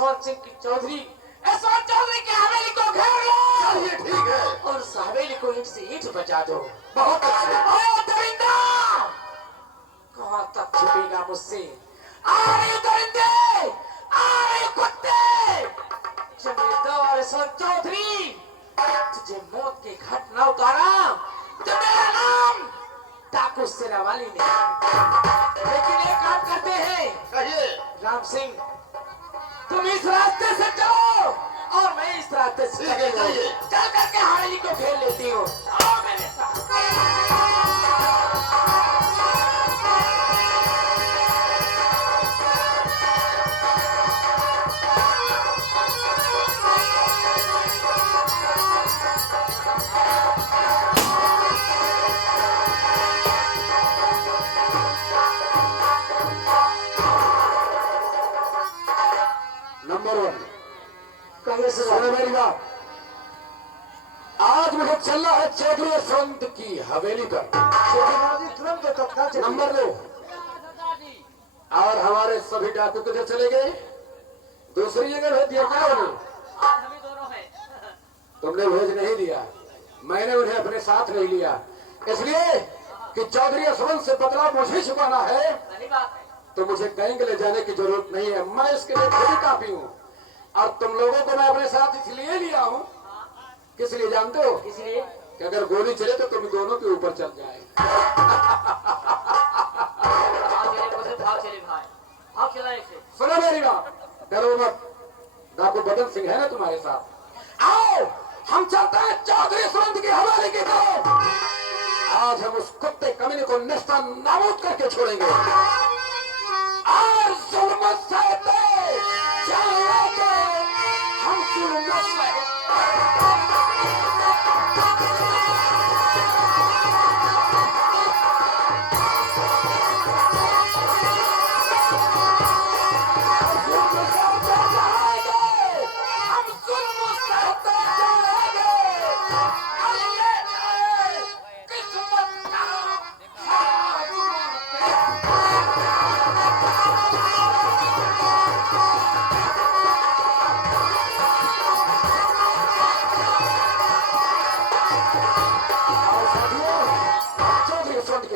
यशवंत सिंह की चौधरी यशवंत चौधरी की हवेली को घेर लो। चलिए ठीक है। और उस हवेली को ईंट से ईंट बजा दो। बहुत अच्छे। ओ दरिंदा, कहां तक छुपेगा मुझसे? आ रहे दरिंदे, आ रहे कुत्ते। जमींदार यशवंत चौधरी, तुझे मौत के घाट न उतारा तो मेरा नाम डाकू शेरावाली नहीं। लेकिन एक काम करते हैं। कहिए। राम सिंह, तुम इस रास्ते से चलो और मैं इस रास्ते से चल करके हवेली को घेर लेती हूँ। आओ मेरे साथ। नंबर 1, कहिए सुनो मेरी बात। आज मुझे चलना है चौधरी यशवंत की हवेली पर। तुरंत तत्काल नंबर 2, और हमारे सभी डाकू किधर चले गए? दूसरी जगह भेज दिया क्या उन्हें? तुमने भेज नहीं दिया, मैंने उन्हें अपने साथ नहीं लिया, इसलिए कि चौधरी यशवंत से बदला मुझे चुकाना है। तो मुझे कहीं के ले जाने की जरूरत नहीं है, मैं इसके लिए खुद ही काफी हूँ। और तुम लोगों को मैं अपने साथ इसलिए लिया हूँ, किस लिए जानते हो? इसलिए कि अगर गोली चले तो तुम दोनों के ऊपर चल जाए। सुनो मेरी बात, डरो मत, डाकू बदन सिंह है ना तुम्हारे साथ। आओ हम चलते हैं चौधरी यशवंत की हवेली की तरफ। आज हम उस कुत्ते कमीने को नेस्ता नाबूद करके छोड़ेंगे और जुल्म सहते चलेंगे हम, जुल्म सहते।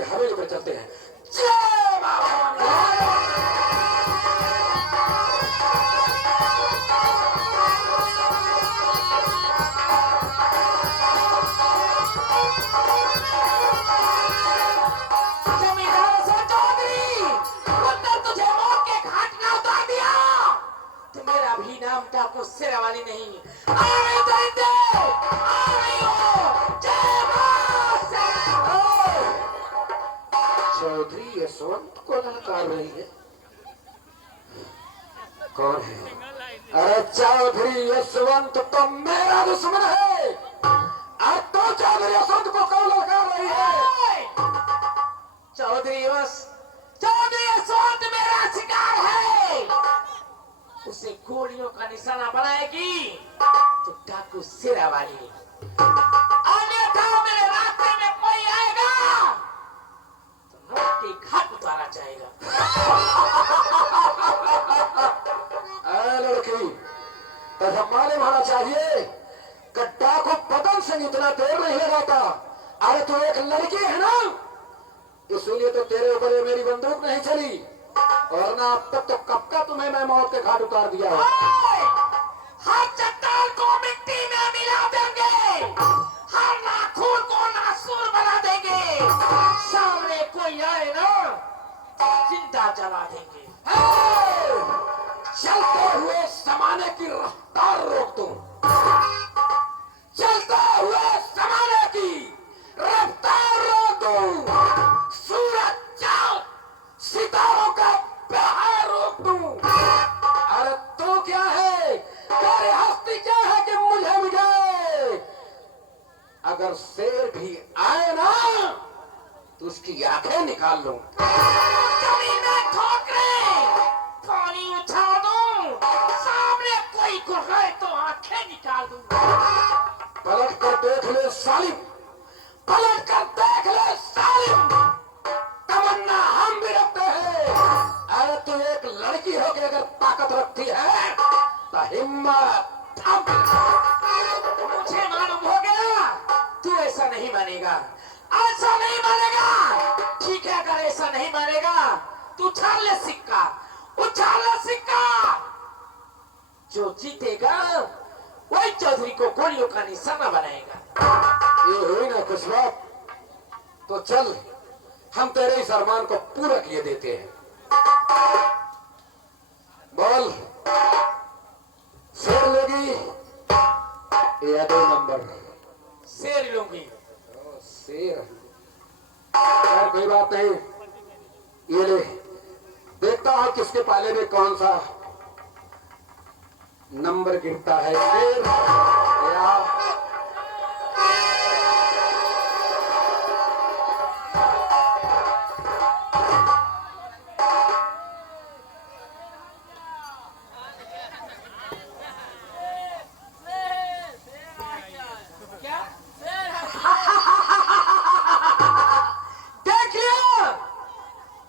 हवेली पर चलते हैं। जय बाबा। जमींदार यशवंत चौधरी, उधर तुझे मौत के घाट न उतार दिया तो मेरा भी नाम डाकू शेरावाली नहीं। आ रहे दरिंदे, आ रही हो। जय बाबा। चौधरी यशवंत को ललकार रही है, कौन है? अरे चौधरी यशवंत तो मेरा दुश्मन है, और तो चौधरी यशवंत को कौन ललकार रही है? चौधरी यशवंत मेरा शिकार है। उसे गोलियों का निशाना बनाएगी तो डाकू शेरावाली। अन्यथा मेरे रास्ते में कोई आएगा तो मौत के घाट उतारा जाएगा। अरे लड़की, तुझे मालूम होना चाहिए कि डाकू बदन से इतना देर नहीं लगाता। अरे तू एक लड़की है ना, इसलिए तो तेरे ऊपर ये मेरी बंदूक नहीं चली, और ना अब तक तो कब का तुम्हें मैं मौत के घाट उतार दिया है। हर चट्टान को मिट्टी में मिला देंगे, हर नाखून को नासूर बना देंगे, सामने कोई आए ना जिंदा जला देंगे। चलते हुए जमाने की रफ्तार रोक दूं, चलते हुए जमाने की रफ्तार रोक दूं, सूरज चांद सितारों का बहार रोक दूं। अरे तो क्या है, तेरी हस्ती क्या है कि मुझे मिले? अगर शेर भी आए ना तो उसकी आंखें निकाल लूं। जमीन में ठोकरें, पानी उठा दूं, सामने कोई गुर्रे तो आंखें निकाल दूं। पलट कर देख ले सालिम, पलट कर देख ले सालिम, तमन्ना हम भी रखते हैं। अरे तू एक लड़की हो के अगर ताकत रखती है थाम के रखो। मुझे मालूम हो गया तू ऐसा नहीं मानेगा, ऐसा नहीं मानेगा। ठीक है, अगर ऐसा नहीं मानेगा तू उछाल ले सिक्का, उछाल ले सिक्का। जो जीतेगा वही चौधरी को गोलियों का निशाना बनाएगा। ये हुई ना कुछ बात, तो चल हम तेरे इस अरमान को पूरा किए देते हैं। बोल, शेर लेगी या 2 नंबर? शेर लूंगी। शेर, यार कोई बात नहीं, ये ले, देखता हूं किसके पाले में कौन सा नंबर गिरता है, शेर या देख लिया,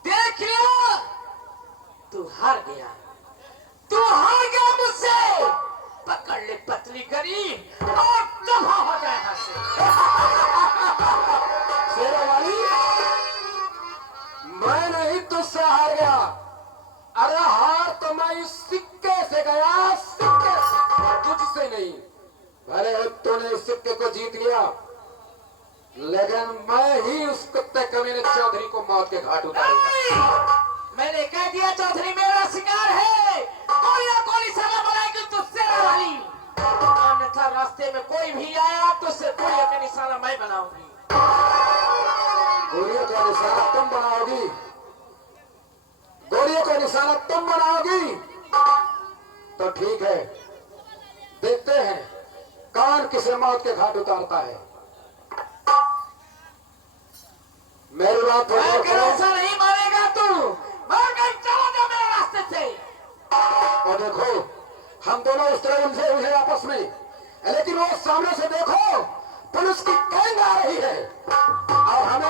देख लिया, तू हार गया, तू हार गया मुझसे। पकड़ ले पतली करी और दफा हो जाए यहाँ से। शेरों वाली, मैं नहीं तुझसे हार गया। अरे हार तो मैं इस सिक्के से गया, सिक्के से, तुझसे नहीं। भले तूने इस सिक्के को जीत लिया, लेकिन मैं ही उस कुत्ते कमीने चौधरी को मौत के घाट उतारूंगा। मैंने कह दिया चौधरी मेरा शिकार है, कोई ना कोई सलाह बनाएगी तुझसे वाली। अन्यथा रास्ते में कोई भी आया तो उसे गोलियों का निशाना मैं बनाऊंगी। गोलियों का निशाना तुम बनाओगी, गोलियों का निशाना तुम बनाओगी, तो ठीक है, देखते हैं कौन किसे मौत के घाट उतारता है। मेरी बात ऐसा नहीं मानेगा तू, मार कर चला जा मेरे रास्ते से। और देखो हम दोनों उस तरह उलझे हुए आपस में, लेकिन वो सामने से देखो पुलिस की गैंग आ रही है, और हम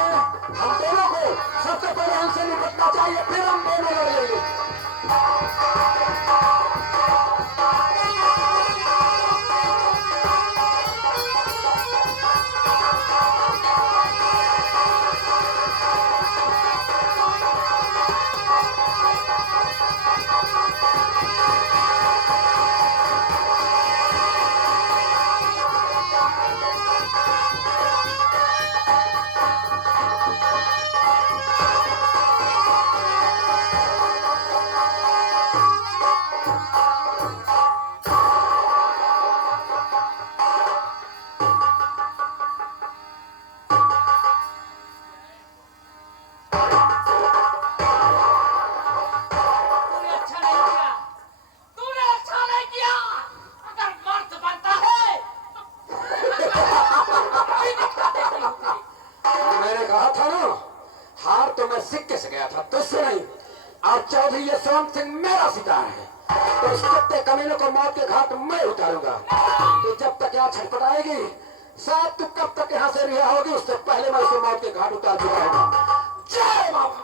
दोनों को सबसे पहले उनसे निपटना चाहिए, फिर हम दोनों लड़ लेंगे। सिक्के से गया था, तुझसे नहीं। अब चौधरी यशवंत सिंह मेरा शिकार है, तो इस कुत्ते कमीने को मौत के घाट मैं उतारूंगा। तो जब तक यहाँ छटपटाएगी, शायद तू कब तक यहाँ से रिहा होगी, उससे पहले मैं उसे मौत के घाट उतार चुका हूँ। जय बाबा।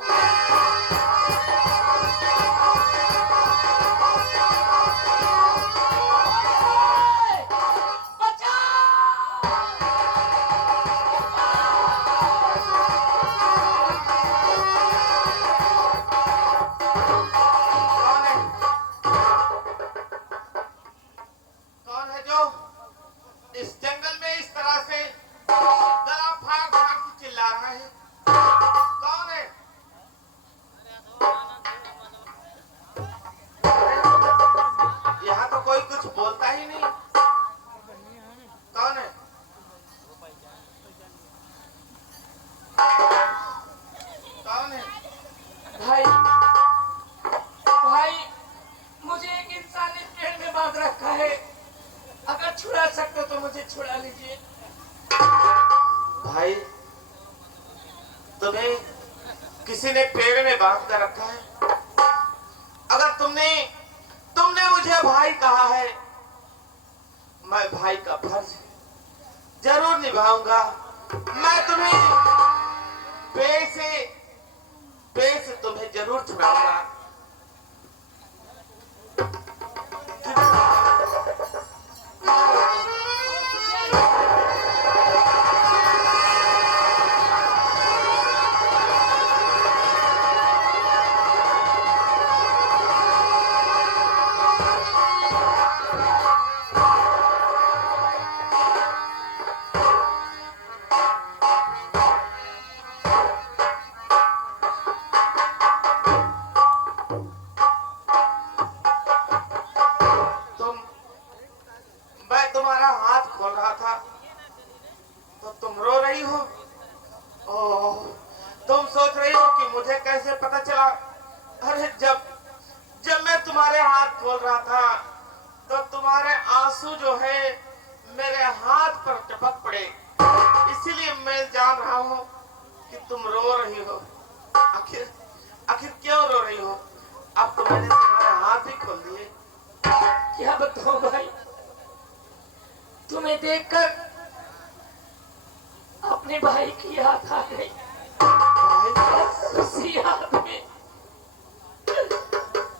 छुड़ा सकते तो मुझे छुड़ा लीजिए। भाई, तुम्हें किसी ने पेड़ में बांध कर रखा है। अगर तुमने मुझे भाई कहा है, मैं भाई का फर्ज जरूर निभाऊंगा। मैं तुम्हें पेड़ से तुम्हें जरूर छुड़ाऊंगा। तुम्हारा हाथ खोल रहा था तो तुम रो रही हो। ओह, तुम सोच रही हो कि मुझे कैसे पता चला। अरे जब जब मैं तुम्हारे हाथ खोल रहा था तो तुम्हारे आंसू जो है मेरे हाथ पर टपक पड़े, इसीलिए मैं जान रहा हूँ कि तुम रो रही हो। आखिर आखिर क्यों रो रही हो? अब तो मैंने तुम्हारे हाथ ही खोल दिए। क्या बताऊं भाई, तुम्हें देखकर अपने भाई की याद आ गई। उसी याद में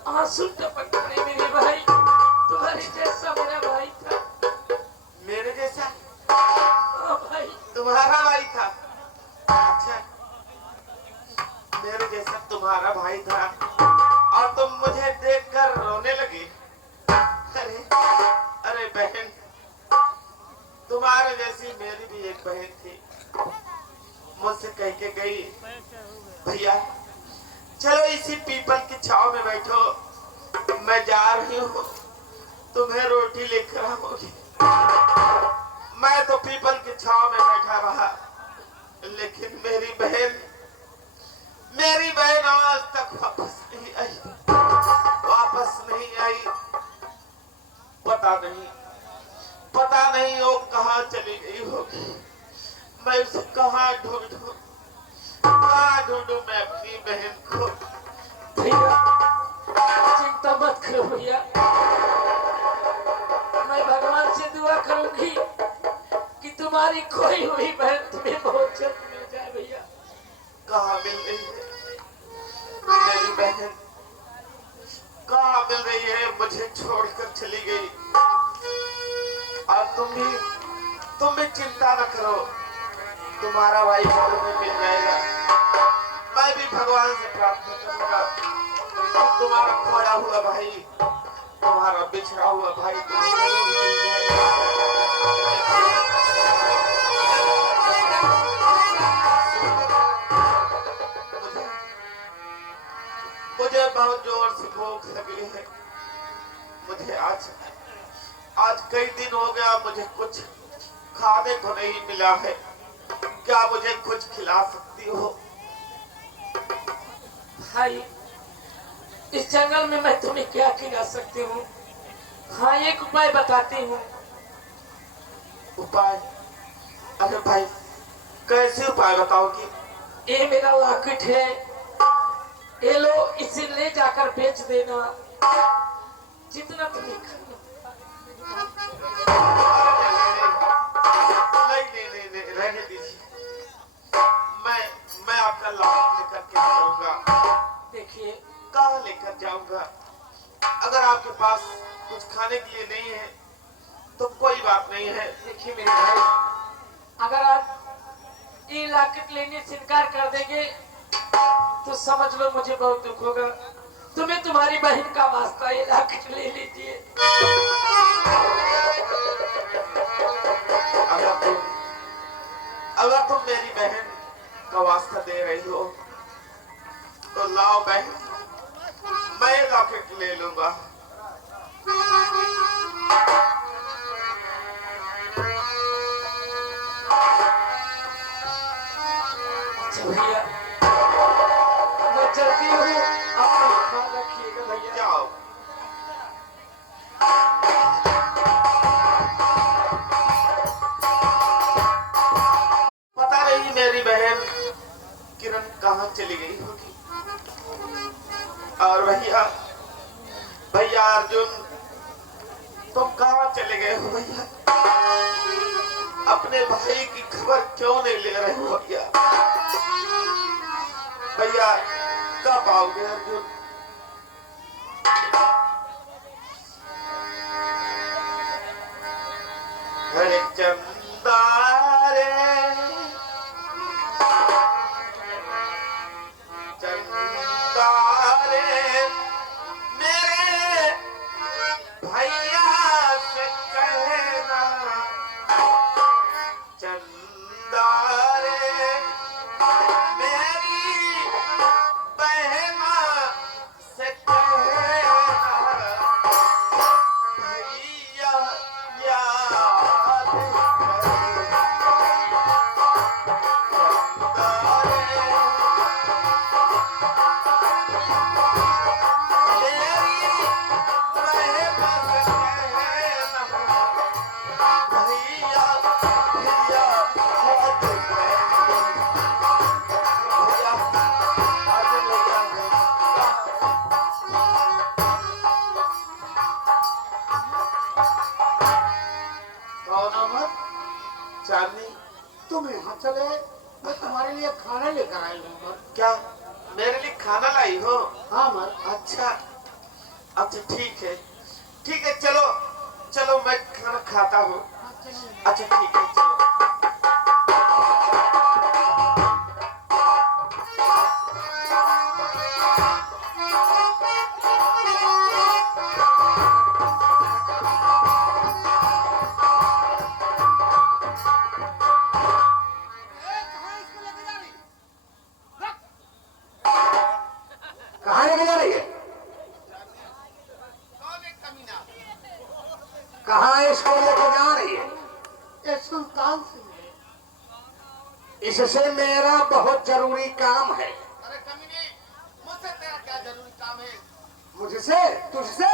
आंसू टपक पड़े मेरे भाई। तुम्हारे जैसा मेरा भाई था। मेरे जैसा? हाँ भाई, तुम्हारा भाई था? अच्छा, मेरे जैसा तुम्हारा भाई था और तुम मुझे देखकर रोने लगी। अरे अरे बहन, तुम्हारे जैसी मेरी भी एक बहन थी। मुझसे कह के गई, भैया चलो इसी पीपल की छांव में बैठो, मैं जा रही हूँ, तुम्हें रोटी लेकर आऊंगी। मैं तो पीपल की छांव में बैठा रहा, लेकिन मेरी बहन आज तक वापस नहीं आई। पता नहीं वो कहाँ चली गई होगी। मैं उसे कहाँ ढूंढूं मैं अपनी बहन को। भैया चिंता मत करो भैया, मैं भगवान से दुआ करूंगी कि तुम्हारी खोई हुई बहन तुम्हें बहुत जल्द मिल जाए। भैया कहाँ मिल रही है मेरी बहन? कहाँ मिल रही है? मुझे छोड़कर चली गई। और तुम भी चिंता न करो, तुम्हारा भाई तुम्हें मिल जाएगा। मैं भी भगवान से प्रार्थना करूंगा कि तुम्हारा खोया हुआ भाई, तुम्हारा बिछड़ा हुआ भाई तुम्हें जरूर मिल जाएगा। मुझे बहुत जोर से भूख लगी है। मुझे आज कई दिन हो गया, मुझे कुछ खाने को नहीं मिला है। क्या मुझे कुछ खिला सकती हो? भाई इस जंगल में मैं तुम्हें क्या खिला सकती हूँ? हाँ एक उपाय बताती हूँ। उपाय? अरे भाई कैसे उपाय बताओगी? ये मेरा लॉकेट है, ये लो, इसे ले जाकर बेच देना, जितना तुम्हें खाना। नहीं, रहने दीजिए। मैं आपका लॉकेट लेकर क्या करूंगा? देखिए कहाँ लेकर जाऊंगा? अगर आपके पास कुछ खाने के लिए नहीं है तो कोई बात नहीं है। देखिए मेरे भाई, अगर आप ये लॉकेट लेने से इनकार कर देंगे तो समझ लो मुझे बहुत दुख होगा। तुम्हें तुम्हारी बहन का वास्ता ये लॉकेट ले लीजिए। अगर तुम मेरी बहन का वास्ता दे रही हो तो लाओ बहन, मैं लॉकेट ले लूंगा। अच्छा भैया मैं चलती हूँ, अपना ख्याल रखिएगा भैया। जाओ। पता नहीं मेरी बहन किरण कहाँ चली गई होगी। और भैया अर्जुन, तुम कहाँ चले गए हो भैया? अपने भाई की खबर क्यों नहीं ले रहे हो भैया? भैया कब आओगे अर्जुन? हरे चंदा रे चंदा रे, मेरे भैया से कहना, चंदा रे मेरी बहना से कहना, भैया या कौन अमर? चांदनी? तुम यहाँ चले, मैं तुम्हारे लिए खाना लेकर आई हूँ अमर। क्या मेरे लिए खाना लाई हो? हाँ अमर। अच्छा अच्छा, ठीक है, चलो चलो, मैं खाना खाता हूँ। अच्छा ठीक है, चलो। कहाँ लेके जा रही है? कौन है कमीना? कहाँ इसको लेके जा रही है? ये सुल्तान सिंह है। इससे मेरा बहुत जरूरी काम है। अरे कमीने, मुझसे तेरा क्या जरूरी काम है? मुझसे? तुझसे?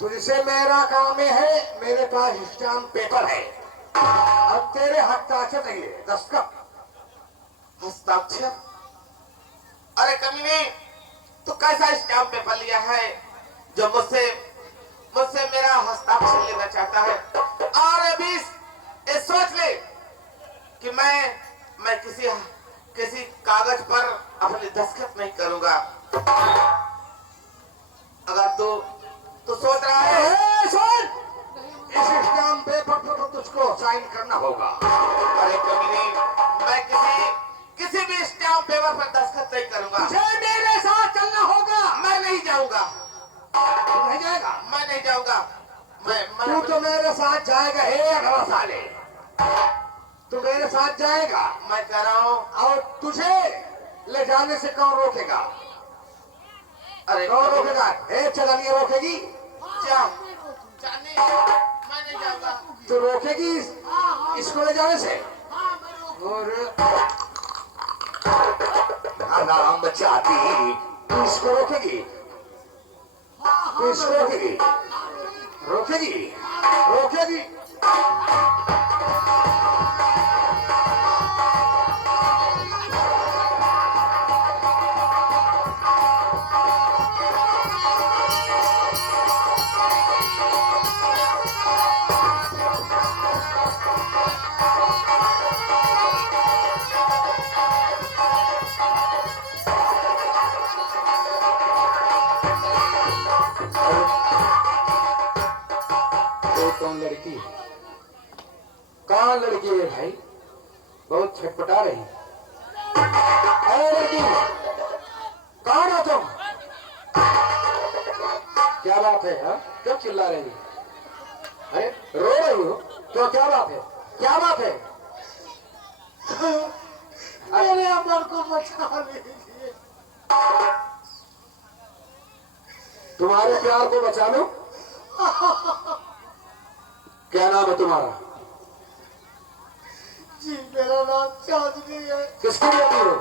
तुझसे मेरा काम है, मेरे पास स्टाम्प पेपर है अब तेरे हस्ताक्षर नहीं है, दस्तखत। हस्ताक्षर? अरे कमीने, तू कैसा स्टैम्प पेपर लिया है जो मुझसे मेरा हस्ताक्षर लेना चाहता है? और अभी ये सोच ले कि मैं किसी कागज पर अपने दस्तखत नहीं करूंगा। अगर तू सोच रहा है। सुन, इस स्टाम्प पेपर पर तुझको साइन करना होगा। अरे कमीने, मैं किसी भी स्टैम्प पेपर पर दस्तखत नहीं करूंगा। तुझे मेरे साथ चलना होगा। मैं नहीं जाऊंगा। तू नहीं जाएगा? मैं नहीं जाऊंगा। तू तो मेरे साथ जाएगा। 18 साले तू मेरे साथ जाएगा। मैं कह रहा हूँ। और तुझे ले जाने से कौन रोकेगा? अरे कौन रोकेगा? चलानी रोकेगी? जाने मैं नहीं जाऊंगा। तू रोकेगी इसको ले जाने से? और नाम बचाती तू इसको रोकेगी? तू इसको रोकेगी? रोकेगी? कौन लड़की है भाई? बहुत छटपटा रही। अरे लड़की, कौन हो तुम? क्या बात है? हा? क्यों चिल्ला रही? अरे रो रही हो? क्यों? क्या बात है? मेरे अमर को बचा लीजिए। तुम्हारे प्यार को बचा लो? क्या नाम है तुम्हारा? जी मेरा नाम चांदनी है। किसकी बेटी हो?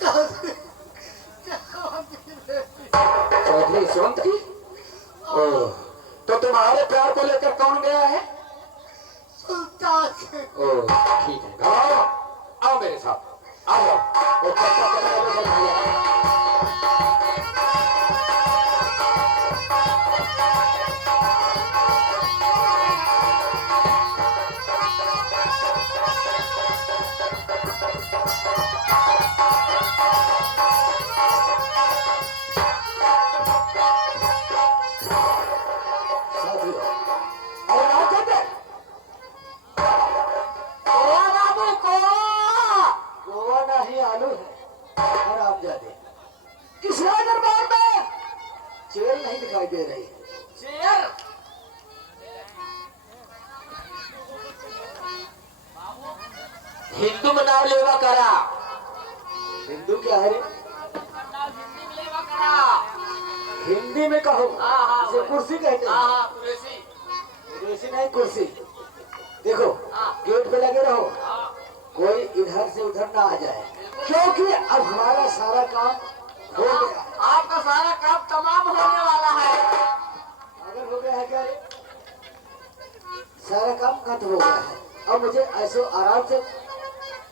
चांदनी चौधरी यशवंत की? ओह, तो तुम्हारे प्यार को लेकर कौन गया है? सुल्तान सिंह। ओह ठीक है, घबराओ, आओ मेरे साथ, आओ। वो चर्चा करने वाले लोग आए। दिखाई दे रही है। शेर हिंदू में नाम लेवा करा। हिंदू क्या है रे? हिंदी में लेवा करा। हिंदी में कहो। हाँ, इसे कुर्सी कहते हैं। हाँ, कुर्सी। कुर्सी नहीं, कुर्सी। देखो गेट पे लगे रहो, कोई इधर से उधर ना आ जाए, क्योंकि अब हमारा सारा काम हो गया। आपका सारा काम तमाम होने वाला है। अगर हो गया है क्या रे? सारा काम खत्म हो गया है। अब मुझे ऐसे आराम से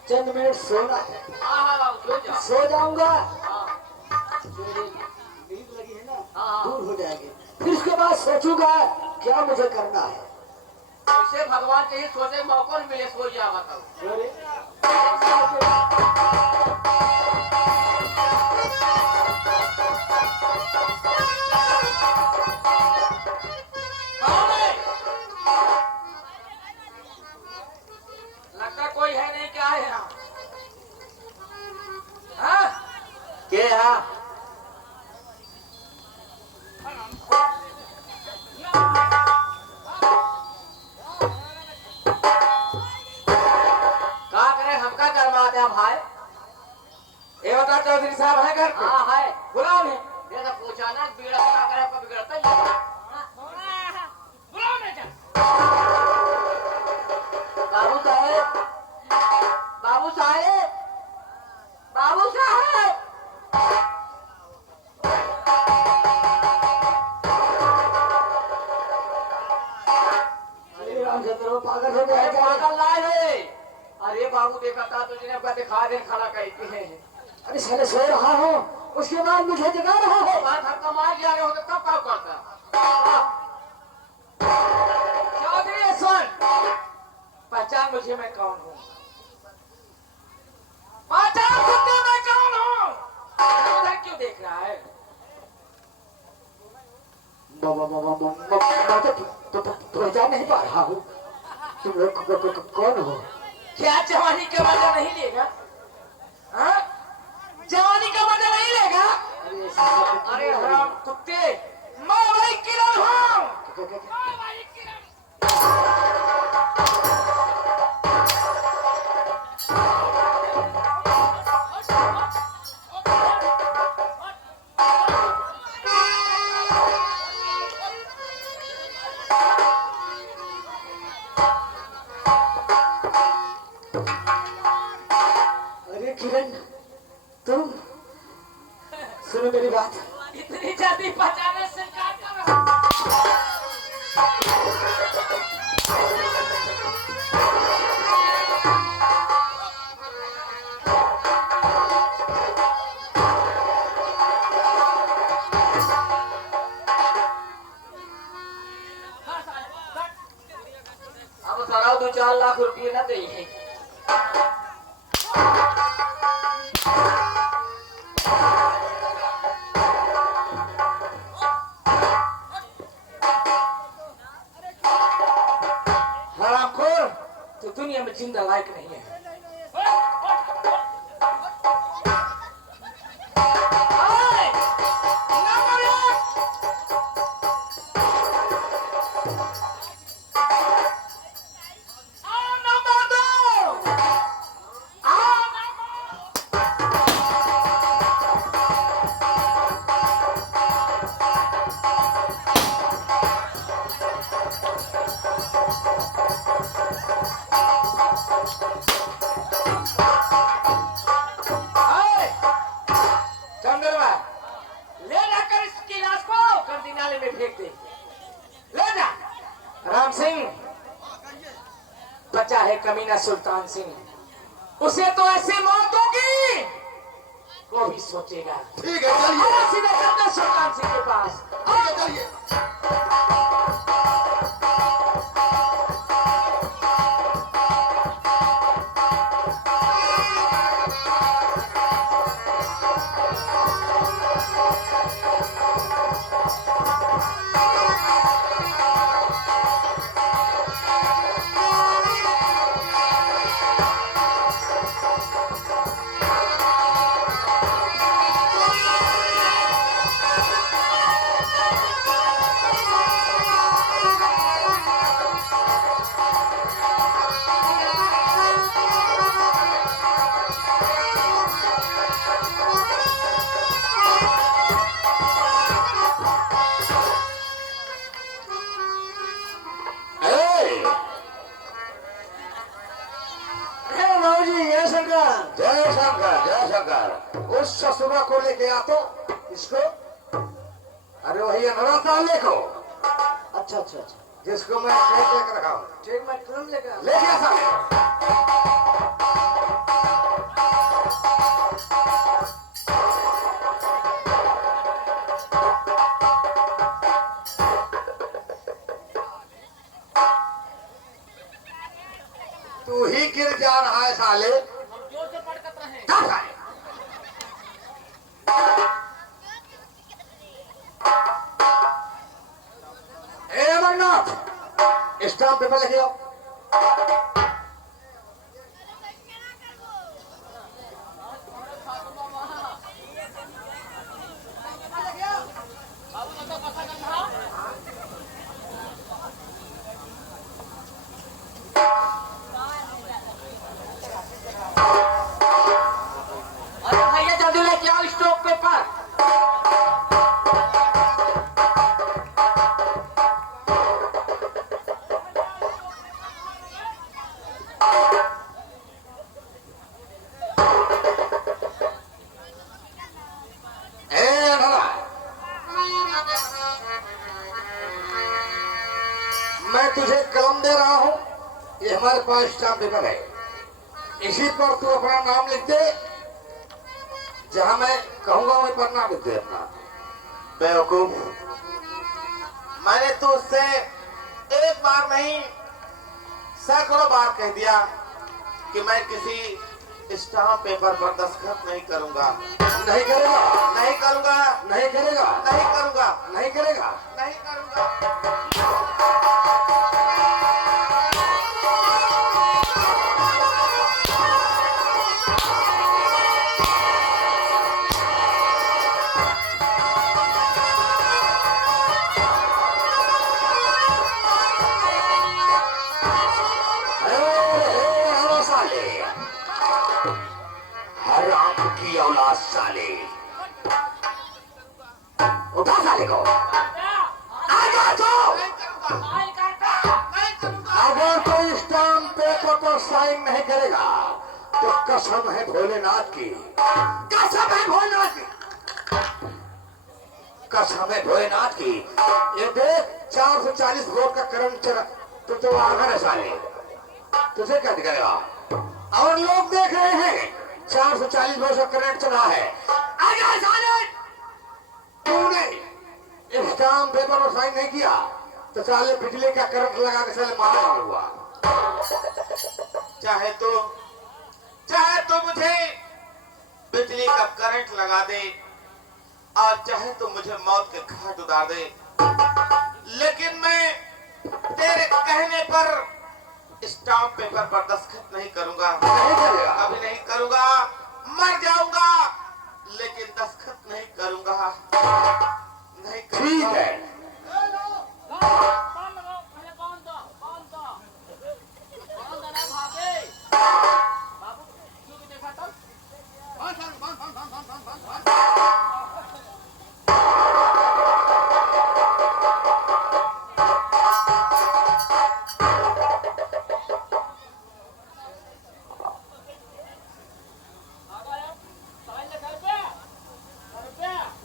चंद मिनट सोना है। सो जाऊंगा, जो नींद लगी है ना दूर हो जाएगी। फिर उसके बाद सोचूंगा क्या मुझे करना है? ऐसे भगवान के ही सोचे मौका न मिले सो जा बताओ। अरे, लगता कोई है नहीं, क्या है यहाँ? हाँ? के यहाँ क्या करे हमका करवा दे भाई। ये बता चौधरी साहब है घर पे? हाँ है। बुलाओ उन्हें। ये तो पूछा ना बीड़ा बना करे आपको बिगड़ता ही है। बाबू साहेब, बाबू साहेब, बाबू साहेब। अरे रामचंद्र पागल हो गया अरे क्या? पागल लाए है। अरे बाबू देखा था तुझने अपना दिखा दे खड़ा कहती है। अरे साले सो रहा हो, उसके बाद मुझे जगा रहा है। बात हम कमाल जा रहे हो तो तब क्या करता? चौधरी सुन, पहचान मुझे मैं कौन हूँ? पहचान मुझे मैं कौन हूँ? उधर क्यों देख रहा है? मैं तो पहचान नहीं पा रहा हूँ। तुम लोग कौन हो? क्या जवानी का मजा नहीं लेगा? हाँ? जवानी का मजा नहीं लेगा? अरे हराम कुत्ते, मैं वही किरण हूँ। मैं वही किरण। अरे किरण, तुम सुनो मेरी बात। इतनी जल्दी पहचाने से क्या कर रहा है? अब सारा 2-4 लाख रुपये ना दे। हरामखोर, तू दुनिया में जिंदा लायक नहीं है। ओए, नंबर एक। आओ नंबर दो। आओ नंबर। ओए, चंद्रमा, ले जाकर इसकी लाश को गंदी नाले में फेंक दे। ले जा। राम सिंह बचा है कमीना सुल्तान सिंह, उसे तो ऐसी मौत होगी वो भी सोचेगा। ठीक है, चलिए। आओ सीधे चलते हैं सुल्तान सिंह के पास। आओ। चलिए। जय शंकर, जय शंकर। उस ससुरा को लेके आ तो इसको, अरे वही अनुराधा लेको। अच्छा अच्छा अच्छा, जिसको मैं ट्रेन लेकर रखा हूँ। ट्रेन में ट्रेन लेगा। ले गया साहब। जा रहा है साले? जोर से पड़कत रहे। क्या साले? ए अमरनाथ, स्टाम्प पेपर लेके आओ। अरे भैया जल्दी लेके आओ स्टॉक पेपर। ए अधरा, मैं तुझे कलम दे रहा हूं, ये हमारे पास स्टाम्प पेपर है, इसी पर तू अपना नाम लिख दे, जहां मैं कहूंगा वहीं पर नाम लिख दे अपना। बेवकूफ, मैंने तुझसे एक बार नहीं सैकड़ों बार कह दिया कि मैं किसी स्टाम्प पेपर पर दस्तखत नहीं करूंगा। नहीं करेगा, नहीं करूंगा, नहीं करेगा, नहीं करूंगा, नहीं करेगा। नहीं करूंगा। साले, हराम की औलाद साले, उठा साले को, आगे तो। अगर कोई स्टाम्प पेपर पर साइन नहीं करेगा तो कसम है भोलेनाथ की, कसम है भोलेनाथ की, कसम है भोलेनाथ की। ये देख 440 वोल्ट का करंट चला तो आगे है साले, तुझे क्या दिखाएगा? और लोग देख रहे हैं 440 वोल्ट का करंट चला है। आगे साले, तूने स्टाम्प पेपर पर साइन नहीं किया तो साले बिजली का करंट लगा के साले मारा हुआ। चाहे तो मुझे बिजली का करंट लगा दे और चाहे तो मुझे मौत के घाट उतार दे, लेकिन मैं तेरे कहने पर स्टाम्प पेपर पर दस्तखत नहीं करूंगा। नहीं करेगा, अभी नहीं करूंगा, मर जाऊंगा, लेकिन दस्तखत नहीं करूंगा, नहीं ठीक करूंगा। है।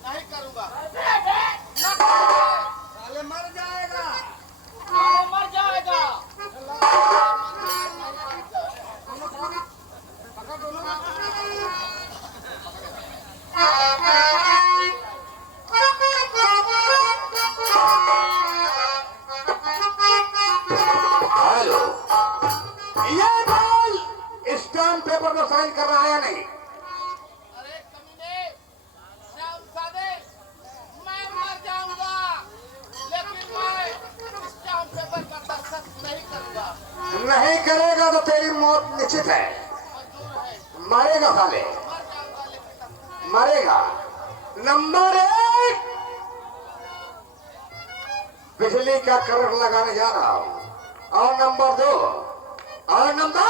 नहीं करूंगा। साले मर जाएगा। मर जाएगा। हेलो, ये बोल स्टाम्प पेपर पर साइन कर रहा है या नहीं? अरे कमीने, श्याम सादे, मैं मर जाऊंगा, लेकिन मैं स्टाम्प पेपर पर दस्तखत नहीं करूंगा। नहीं करेगा तो तेरी मौत निश्चित है। मंजूर है, मरेगा साले, मर जाऊंगा, लेकिन मरेगा। नंबर 1, बिजली का करंट लगाने जा रहा हूं। और नंबर 2, और नंबर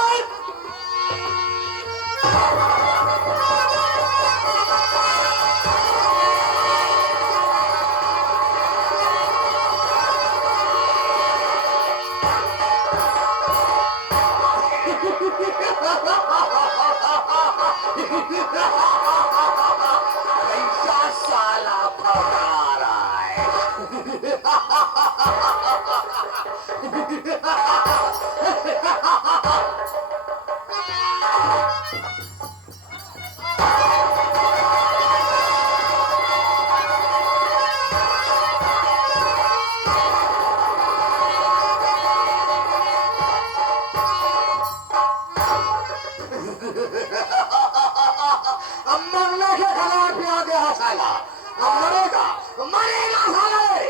ऐसा साला भगा रहा है। अब मरेगा मरेगा साले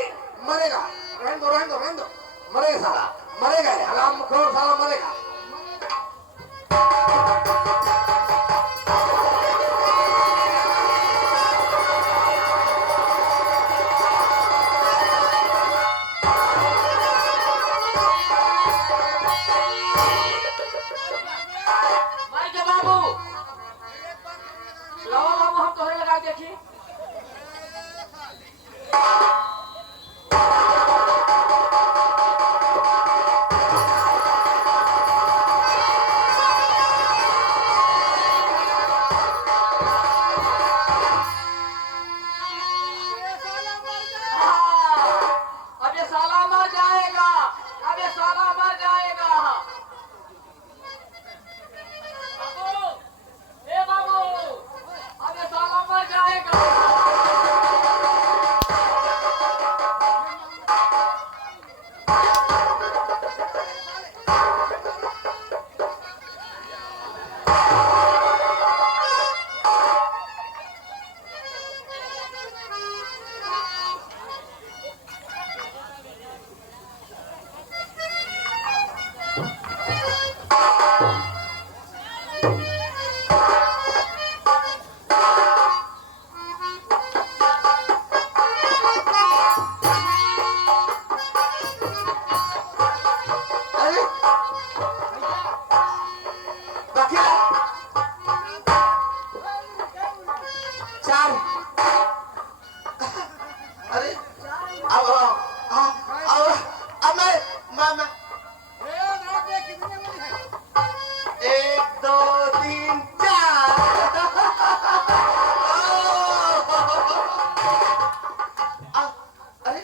मरेगा रहने दो मरेगा साला मरेगा हराम खोर साला मरेगा माई के बाबू लावा बाबू हम तोहरे लगा देखी अब ये साला मर जाएगा अब ये साला मर जाएगा बाबू ए बाबू अब ये साला मर जाएगा अरे बाकी चार अरे अब मैं कितने बजे है 1 2 3 4 अरे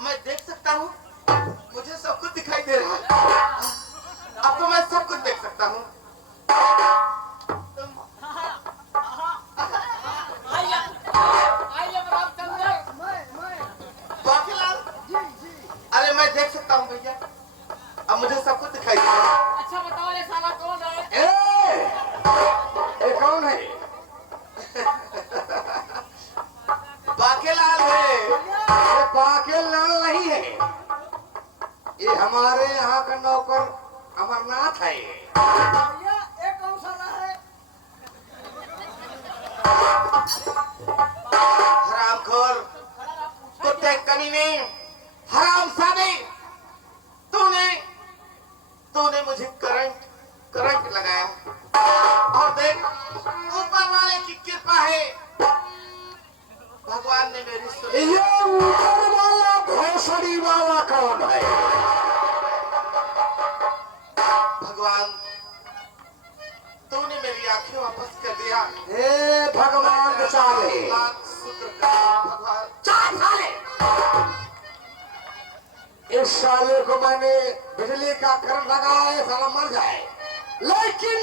मैं देख सकता हूँ मुझे सब कुछ दिखाई दे रहा है अब तो मैं सब कुछ देख सकता हूँ आइए रामचंद्र बाकीलाल अरे मैं देख सकता हूँ भैया अब मुझे सब कुछ दिखाई दे रहा है अच्छा बताओ ये साला कौन है ये कौन है बाकीलाल है ये बाकेल लाल नहीं है ये हमारे यहाँ का नौकर अमरनाथ है भैया एक कौन साला है हरामखोर कुत्ते कमीने हरामजादे तूने मुझे करंट लगाया और देख ऊपर वाले की कृपा है भगवान ने मेरी सुनी ये ऊपर वाला घोसड़ी वाला कौन है भगवान तूने मेरी आंखें वापस कर दिया ए भगवान बेचारे लाख शुक्र कर भगवान चार साले इस साले को मैंने बिजली का करंट लगाया है साला मर जाए लेकिन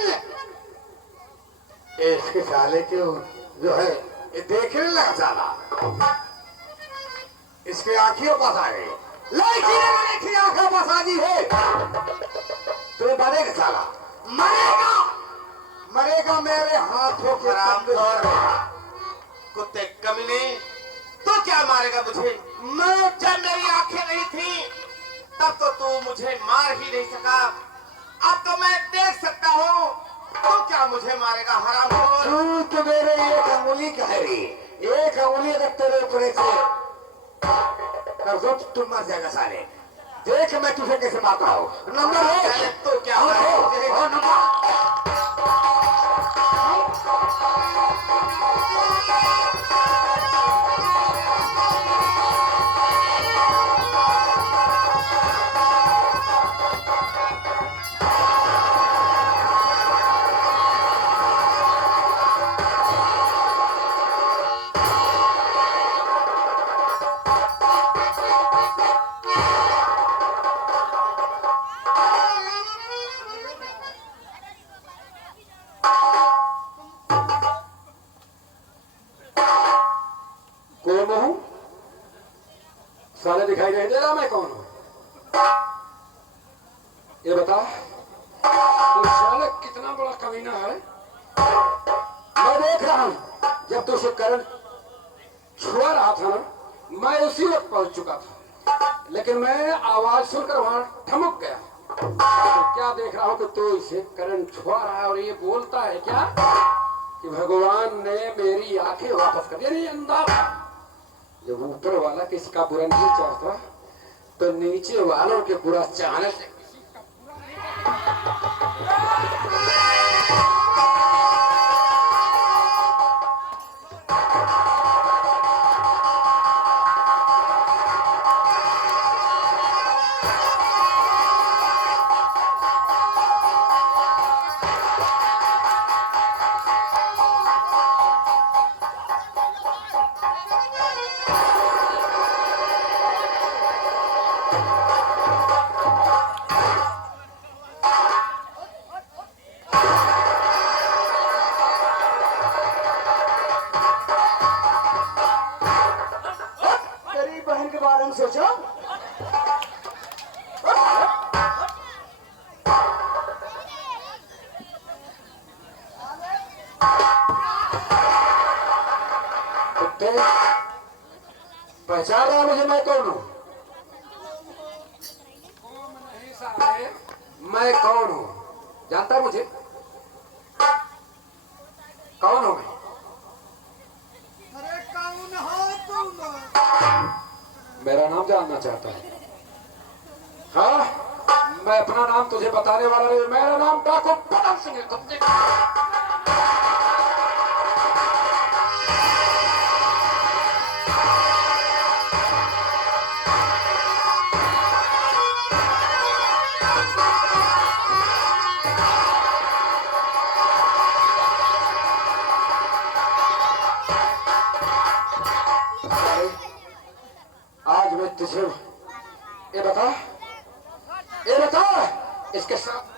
इसके साले के जो है ये देखने लगा साला इसके आंखियों पास आ गई लेकिन अगर इसकी आंखों पास आ गई है तो ये मरेगा साला मरेगा मरेगा मेरे हाथों के हरामखोर कुत्ते कमीने तू क्या मारेगा मुझे मैं जब मेरी आंखें नहीं थी तब तो तू मुझे मार ही नहीं सका अब तो मैं देख सकता हूँ तू क्या मुझे मारेगा हरामखोर तू तो मेरे एक अंगुली का है एक अंगुली अगर तेरे ऊपर से कर दो तो तुम मर जाएगा साले देख मैं तुझे कैसे मारता हूँ नंबर पहले एक तो क्या मारेगा? और नंबर साले दिखाई नहीं दे रहा मैं कौन हूं ये बता तू साले कितना बड़ा कमीना है मैं देख रहा हूं जब तू उसे करंट छुआ रहा था ना, मैं उसी वक्त पहुंच चुका था, लेकिन मैं आवाज सुनकर वहां ठमक गया। तो क्या देख रहा हूं कि तू इसे करंट छुआ रहा है और ये बोलता है क्या कि भगवान ने मेरी आंखें वापस कर दी। नहीं अंधा था, जब ऊपर वाला किसी का बुरा नहीं चाहता तो नीचे वालों के बुरा चाहने से तेरी बहन के बारे में सोचो। कुत्ते, पहचान रहा मुझे मैं कौन हूं? मैं कौन हूं जानता है मुझे? कौन हूं मैं? अरे कौन हो तुम? मेरा नाम जानना चाहता है? हाँ, मैं अपना नाम तुझे बताने वाला नहीं। मेरा नाम डाकू पदम सिंह है, कुत्ते। आज मैं तुझे ये बता इसके साथ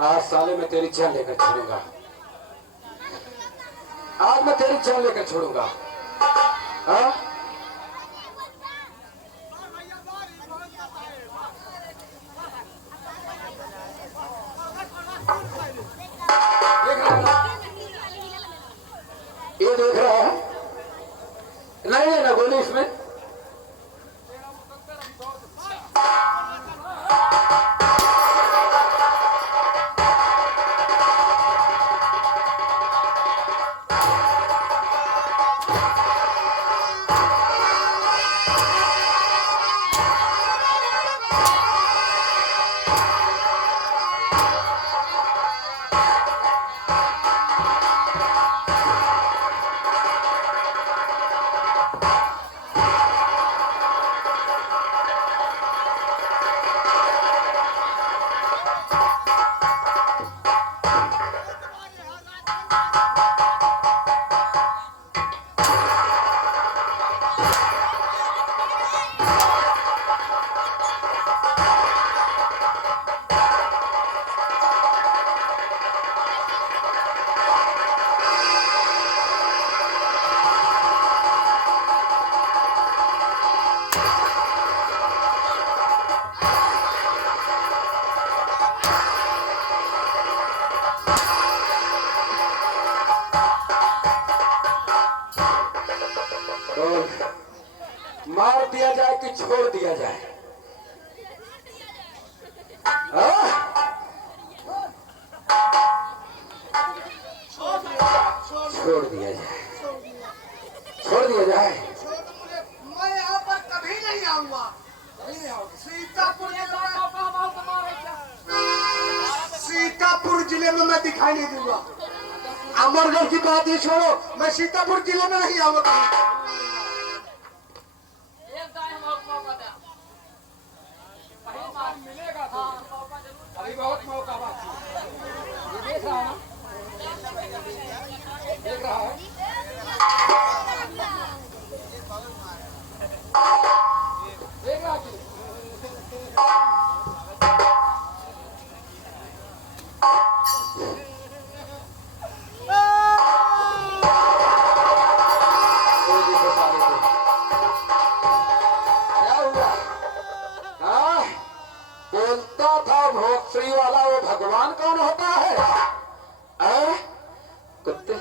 आज साले मैं तेरी जान लेकर छोड़ूंगा। आज मैं तेरी जान लेकर छोड़ूंगा। हाँ? देख रहा है? ये देख रहा है? नहीं है ना गोली इसमें। मार दिया जाए कि छोड़ दिया जाए? हाँ? छोड़ दिया जाए। छोड़ दिया जाए। मैं यहाँ पर कभी नहीं आऊंगा। सीतापुर जिले में मैं दिखाई नहीं दूंगा। अमरगढ़ की बात ही छोड़ो, मैं सीतापुर जिले में नहीं आऊंगा। अभी बहुत मौका बाकी है। देख रहा है ना? देख रहा है? देख रहा है? क्या हुआ? हाँ? बोलता था भोगश्री वाला वो भगवान कौन होता है? कुत्ते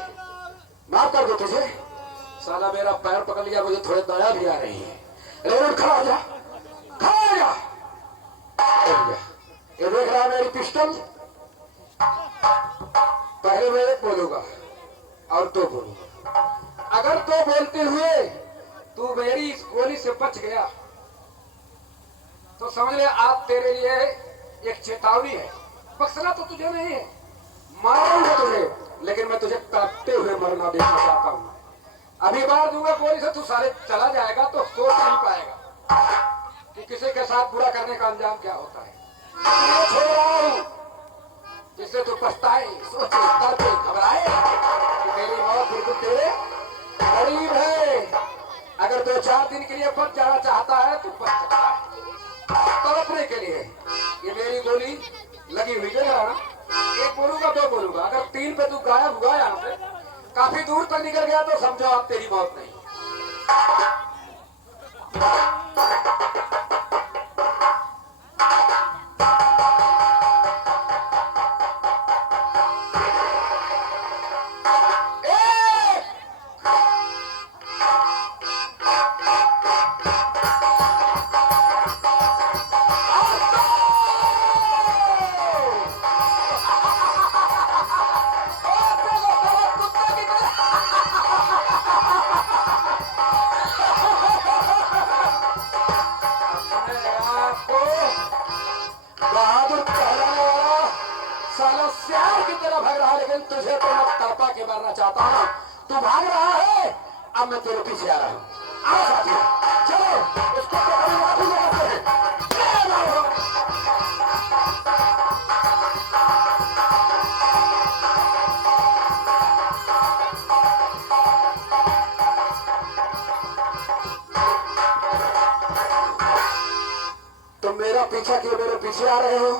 मार कर दो तुझे। साला मेरा पैर पकड़ लिया, मुझे थोड़ी दया भी आ रही है। लेकिन खड़ा हो जा, खड़ा हो जा। ये देख रहा है मेरी पिस्टल? पहले मैं एक बोलूंगा और दो बोलूंगा। अगर दो बोलते हुए तू मेरी इस गोली से बच गया तो समझ ले आज तेरे लिए एक चेतावनी है। बख्शना तो तुझे नहीं है, मारूंगा तुझे, लेकिन मैं तुझे काटते हुए मरना देखना चाहता हूँ। अभी मार दूंगा गोली से, तू सारे चला जाएगा तो सोच नहीं पाएगा कि किसी के साथ बुरा करने का अंजाम क्या होता है। इसलिए छोड़ रहा हूँ जिससे तू पछताए, सोचे, डरे, घबराए कि तेरी मौत बिल्कुल तेरे करीब है। अगर 2-4 दिन के लिए बच जाना चाहता है तो बच सकता है। तड़पने के लिए ये मेरी गोली लगी हुई है ना। एक बोलूंगा दो बोलूंगा, अगर 3 पे तू गायब हुआ यहाँ से काफी दूर तक निकल गया तो समझो अब तेरी मौत नहीं। बहादुर कहलाने वाला साला सियार की तरह भाग रहा है, लेकिन तुझे तो मैं तड़पा के मारना चाहता हूँ। तू भाग रहा है, अब मैं तेरे पीछे आ रहा हूँ। आओ साथी, चलो इसको पकड़ने वाले लगाते हैं। तुम मेरा पीछा किए मेरे पीछे आ रहे हो,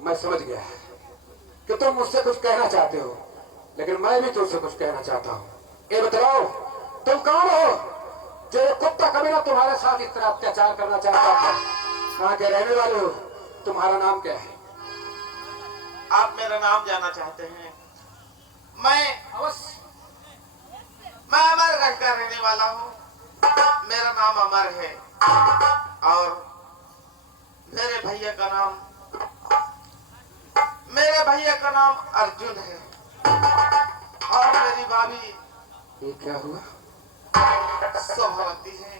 मैं समझ गया कि तुम मुझसे कुछ कहना चाहते हो, लेकिन मैं भी तुमसे कुछ कहना चाहता हूँ। ये बताओ तुम कौन हो जो ये कुत्ता कमीना तुम्हारे साथ इस तरह अत्याचार करना चाहता था? कहाँ के रहने वाले हो? तुम्हारा नाम क्या है? आप मेरा नाम जानना चाहते हैं? मैं अवश्य। अमरगढ़ का रहने वाला हूँ। मेरा नाम अमर है और मेरे भैया का नाम अर्जुन है और मेरी भाभी ये क्या हुआ? सोभावती है।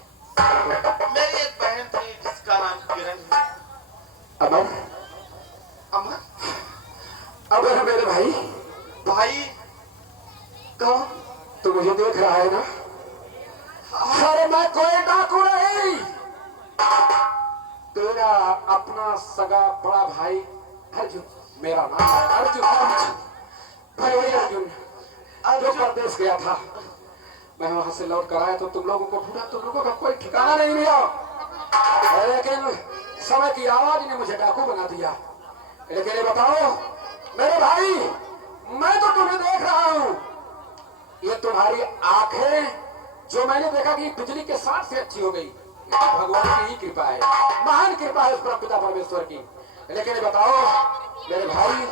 मेरी एक बहन थी जिसका नाम किरण है। अमर? अमर? अमर मेरे भाई? भाई कौन? तू मुझे देख रहा है ना? अरे मैं कोई डाकू नहीं, तेरा अपना सगा बड़ा भाई अर्जुन। मेरा नाम है अर्जुन। भाई वही अर्जुन जो परदेश गया था। मैं वहां से लौट कर आया तो तुम लोगों को ढूंढा, तुम लोगों का कोई ठिकाना नहीं मिला, लेकिन समय की आवाज ने मुझे डाकू बना दिया। लेकिन ये बताओ मेरे भाई, मैं तो तुम्हें देख रहा हूं, ये तुम्हारी आंखें जो मैंने देखा कि बिजली के साथ से अच्छी हो गई, तो भगवान की ही कृपा है, महान कृपा है उस परमपिता परमेश्वर की। लेकिन ये बताओ मेरे भाई,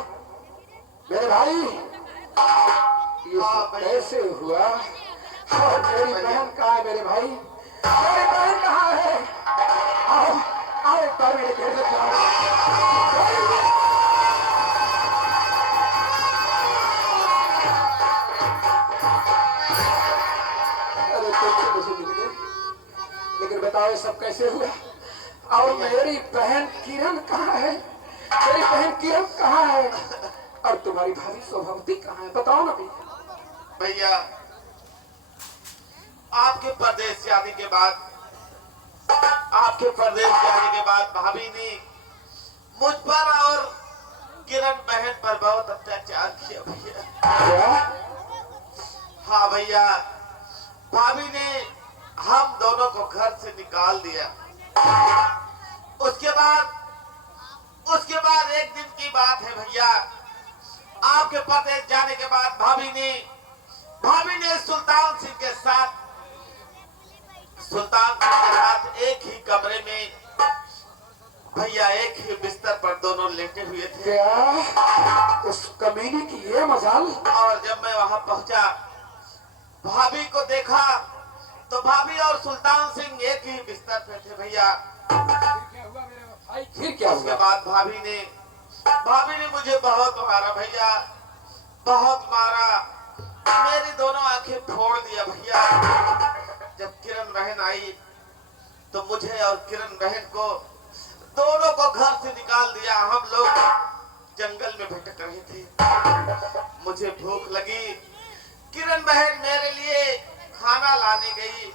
ये कैसे हुआ? और मेरी बहन कहाँ है? मेरे भाई, मेरी बहन कहाँ है? आओ आओ एक बार मेरे घर में जाओ। अरे तुम मुझे मिल गए, लेकिन बताओ ये सब कैसे हुआ? और मेरी बहन किरण कहाँ है? मेरी बहन किरण कहाँ है? और तुम्हारी भाभी शोभावती कहाँ है? बताओ ना भैया, आपके परदेश जाने के बाद भाभी ने मुझ पर और किरण बहन पर बहुत अत्याचार किया भैया। क्या? हाँ भैया, भाभी ने हम दोनों को घर से निकाल दिया। उसके बाद एक दिन की बात है भैया, आपके परदेश जाने के बाद भाभी ने सुल्तान सिंह के साथ एक ही कमरे में भैया, एक ही बिस्तर पर दोनों लेटे हुए थे। क्या? उस कमीनी की ये मजाल? और जब मैं वहां पहुंचा, भाभी को देखा तो भाभी और सुल्तान सिंह एक ही बिस्तर पे थे भैया। फिर क्या उसके हुआ? बाद भाभी ने मुझे बहुत मारा भैया, बहुत मारा। मेरी दोनों आंखें फोड़ दिया भैया। जब किरण बहन आई तो मुझे और किरण बहन को दोनों को घर से निकाल दिया। हम लोग जंगल में भटक रहे थे। मुझे भूख लगी, किरण बहन मेरे लिए खाना लाने गई,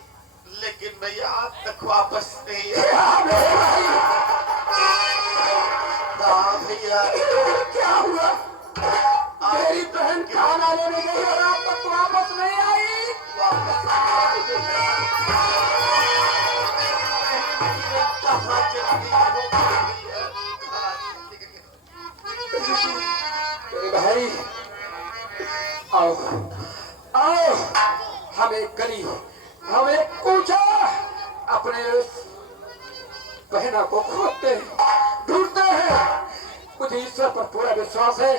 लेकिन भैया आज तक वापस नहीं आई। हाँ भैया, क्या हुआ? मेरी बहन खाना लेने गई और आप तक वापस नहीं आई? वापस नहीं आई। कहाँ चली गई भैया? मेरे भाई, आओ आओ, हम एक कूचा अपने बहना को खोजते हैं, ढूंढते हैं। मुझे ईश्वर पर पूरा विश्वास है,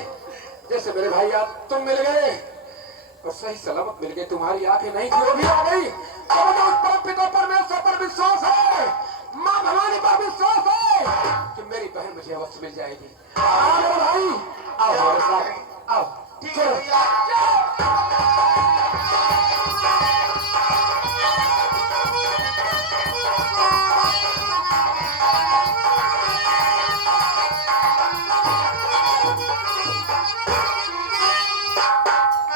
जैसे मेरे भाई आज तुम मिल गए और सही सलामत मिल गए, तुम्हारी आंखें नहीं थी वो भी आ गई, तो मुझे उस परम पिता परमेश्वर पर विश्वास है, माँ भवानी पर विश्वास है कि मेरी बहन मुझे अवश्य मिल जाएगी। आओ मेरे भाई, आओ हमारे साथ, आओ। ठीक है भैया।